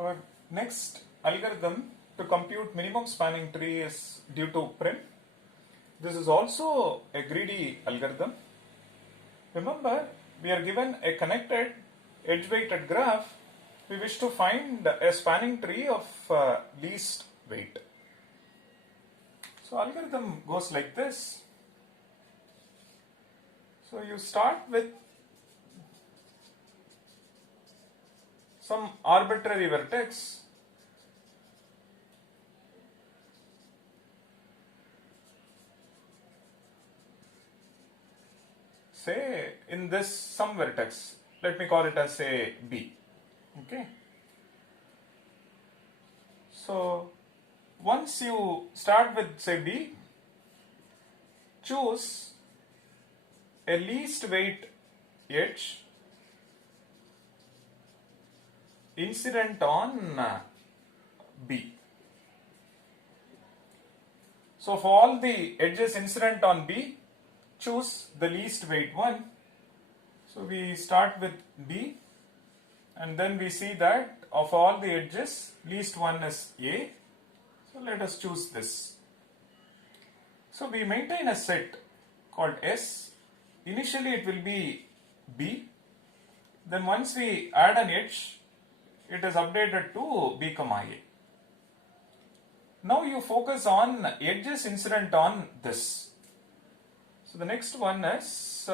Our next algorithm to compute minimum spanning tree is due to prim. This is also a greedy algorithm. Remember, we are given a connected edge weighted graph. We wish to find a spanning tree of least weight. So algorithm goes like this. So you start with some arbitrary vertex. Say in this some vertex, let me call it as say B. Okay. So once you start with say B, choose a least weight edge incident on B. So for all the edges incident on B, choose the least weight one. So we start with B and then we see that of all the edges, least one is A. So let us choose this. So we maintain a set called S. Initially it will be B. Then once we add an edge, it is updated to B comma A. Now you focus on edges incident on this. So the next one is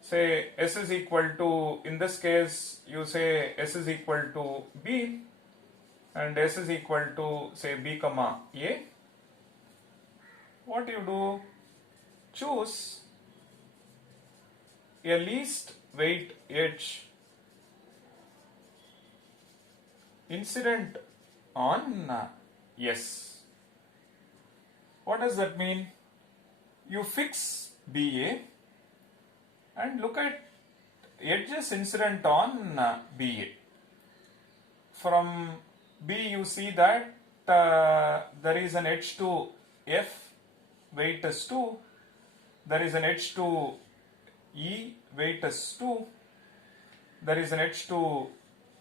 say S is equal to, in this case you say S is equal to B and S is equal to say B comma A. What you do? Choose a least weight edge incident on S. What does that mean? You fix BA and look at edges incident on BA. From B you see that there is an edge to F, weight is 2. There is an edge to E, weight is 2. There is an edge to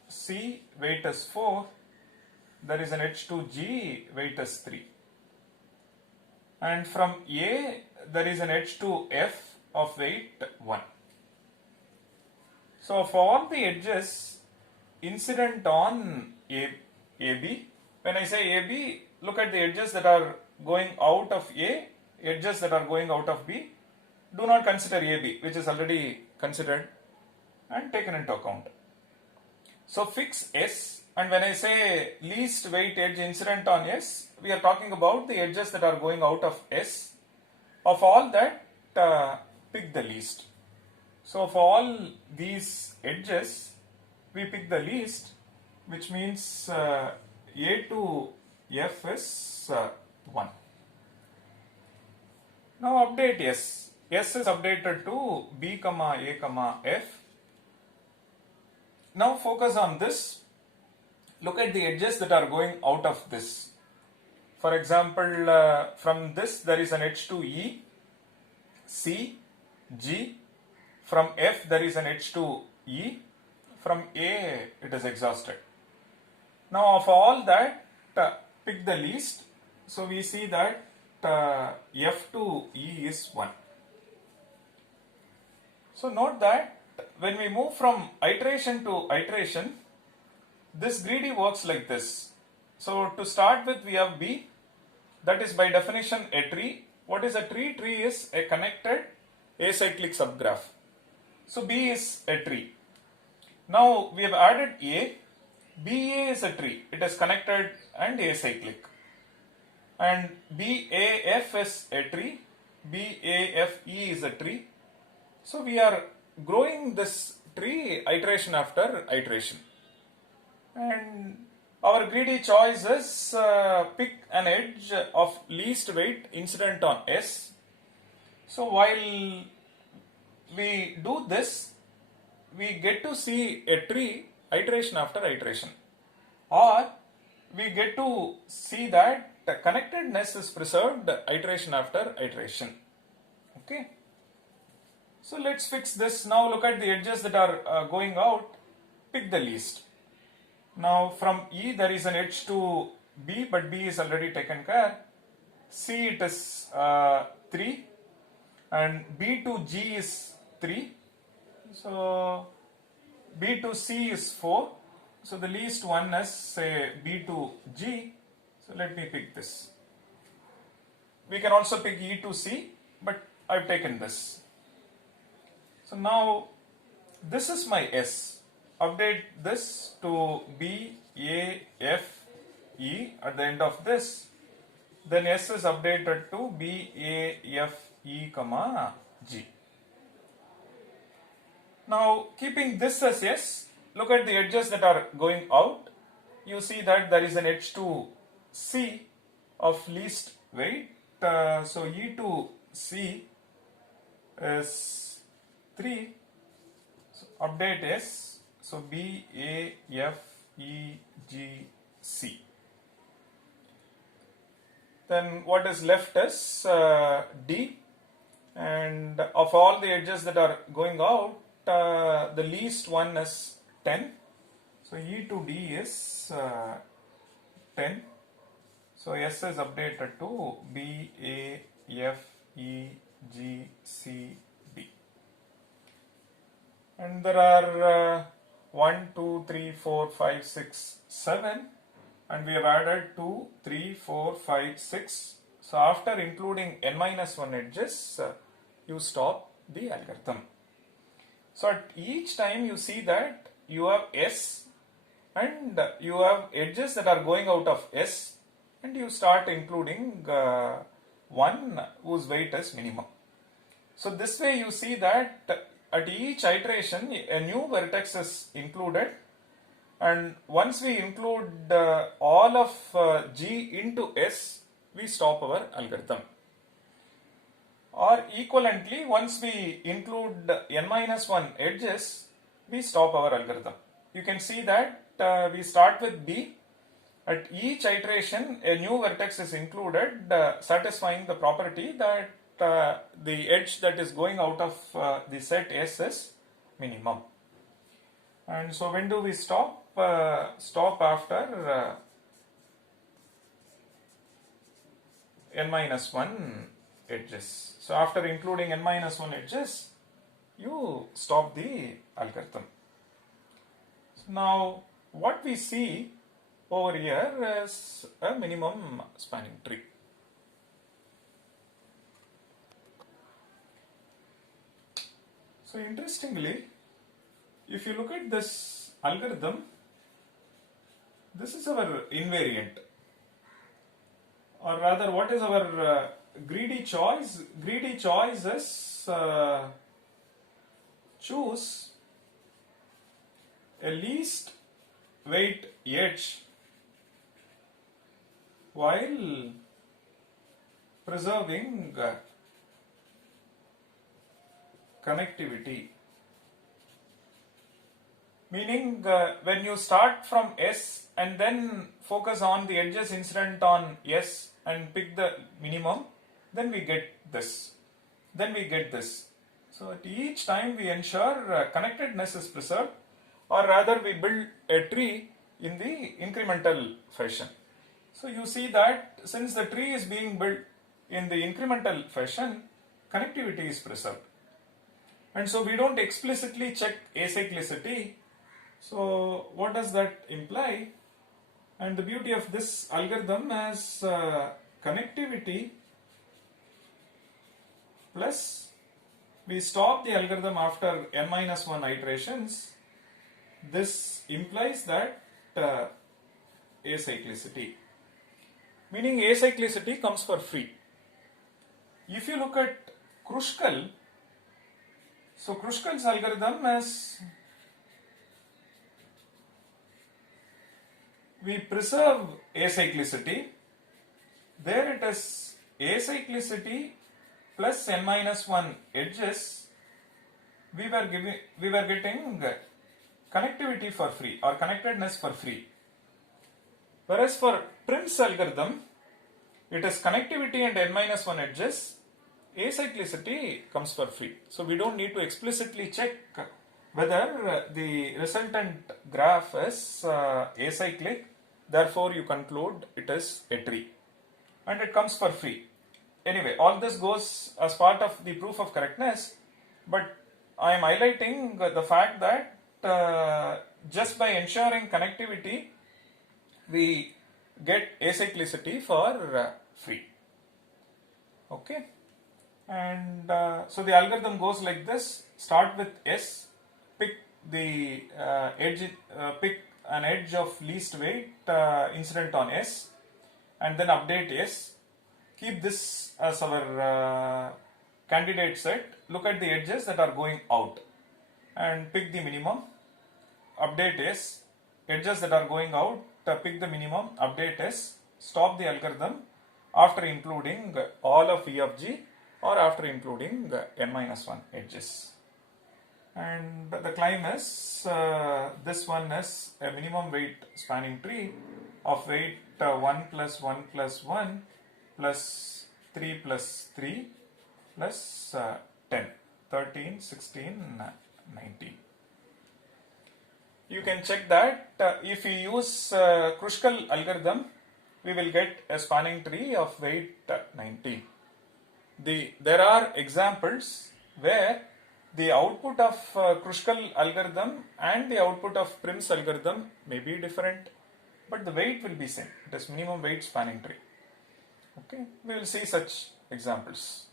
C, weight is 4. There is an edge to G, weight is 3. And from A, there is an edge to F of weight 1. So for all the edges incident on AB, when I say AB, look at the edges that are going out of A, edges that are going out of B. Do not consider AB, which is already considered and taken into account. So fix S, and when I say least weight edge incident on S, we are talking about the edges that are going out of S. Of all that, pick the least. So for all these edges, we pick the least, which means A to F is 1. Now update S. S is updated to B comma A comma F. Now focus on this. Look at the edges that are going out of this. For example, from this there is an edge to E, C, G. From F there is an edge to E. From A it is exhausted. Now of all that, pick the least. So we see that F to E is 1. So note that when we move from iteration to iteration, this greedy works like this. So to start with, we have B. That is by definition a tree. What is a tree? Tree is a connected acyclic subgraph. So B is a tree. Now we have added A. BA is a tree. It is connected and acyclic. And BAF is a tree. BAFE is a tree. So we are growing this tree iteration after iteration. And our greedy choice is pick an edge of least weight incident on S. So while we do this, we get to see a tree iteration after iteration. Or we get to see that the connectedness is preserved iteration after iteration. Okay. So let's fix this. Now look at the edges that are going out. Pick the least. Now from E there is an edge to B, but B is already taken care. C it is 3 and B to G is 3. So B to C is 4. So the least one is say B to G. So let me pick this. We can also pick E to C, but I've taken this. So now this is my S. Update this to B, A, F, E at the end of this. Then S is updated to B, A, F, E, comma, G. Now keeping this as S, look at the edges that are going out. You see that there is an edge to C of least weight. So E to C is 3. So update S. So B, A, F, E, G, C. Then what is left is D. And of all the edges that are going out, the least one is 10. So E to D is 10. So S is updated to B, A, F, E, G, C, D. And there are 1, 2, 3, 4, 5, 6, 7. And we have added 2, 3, 4, 5, 6. So after including n minus 1 edges, you stop the algorithm. So at each time you see that you have S and you have edges that are going out of S, and you start including one whose weight is minimum. So this way you see that at each iteration a new vertex is included, and once we include all of G into S, we stop our algorithm. Or equivalently, once we include n minus 1 edges, we stop our algorithm. You can see that we start with B. At each iteration, a new vertex is included, satisfying the property that the edge that is going out of the set S is minimum. And so when do we stop? Stop after n minus 1 edges. So after including n minus 1 edges, you stop the algorithm. So now what we see over here is a minimum spanning tree. So interestingly, if you look at this algorithm, this is our invariant, or rather what is our greedy choice? Greedy choice is choose a least weight edge while preserving connectivity. Meaning when you start from S and then focus on the edges incident on S and pick the minimum, then we get this. Then we get this. So at each time we ensure connectedness is preserved, or rather we build a tree in the incremental fashion. So you see that since the tree is being built in the incremental fashion, connectivity is preserved. And so we don't explicitly check acyclicity. So what does that imply? And the beauty of this algorithm is connectivity plus we stop the algorithm after n minus 1 iterations. This implies that acyclicity. Meaning acyclicity comes for free. If you look at Kruskal, so Kruskal's algorithm is we preserve acyclicity. There it is acyclicity plus n minus 1 edges. We were getting connectivity for free or connectedness for free. Whereas for Prim's algorithm, it is connectivity and n minus 1 edges. Acyclicity comes for free. So we don't need to explicitly check whether the resultant graph is acyclic, therefore you conclude it is a tree, and it comes for free. Anyway, all this goes as part of the proof of correctness, but I am highlighting the fact that just by ensuring connectivity, we get acyclicity for free. Okay, and so the algorithm goes like this: start with S, pick the pick an edge of least weight incident on S, and then update S. Keep this as our candidate set. Look at the edges that are going out and pick the minimum. Update S. Edges that are going out, pick the minimum. Update S. Stop the algorithm after including all of E of G or after including n-1 edges. And the claim is this one is a minimum weight spanning tree of weight 1 plus 1 plus 1 plus 3 plus 3 plus 10, 13, 16, 19. You can check that if we use Kruskal algorithm, we will get a spanning tree of weight 19. There are examples where the output of Kruskal algorithm and the output of Prim's algorithm may be different, but the weight will be same. It is minimum weight spanning tree. Okay, we will see such examples.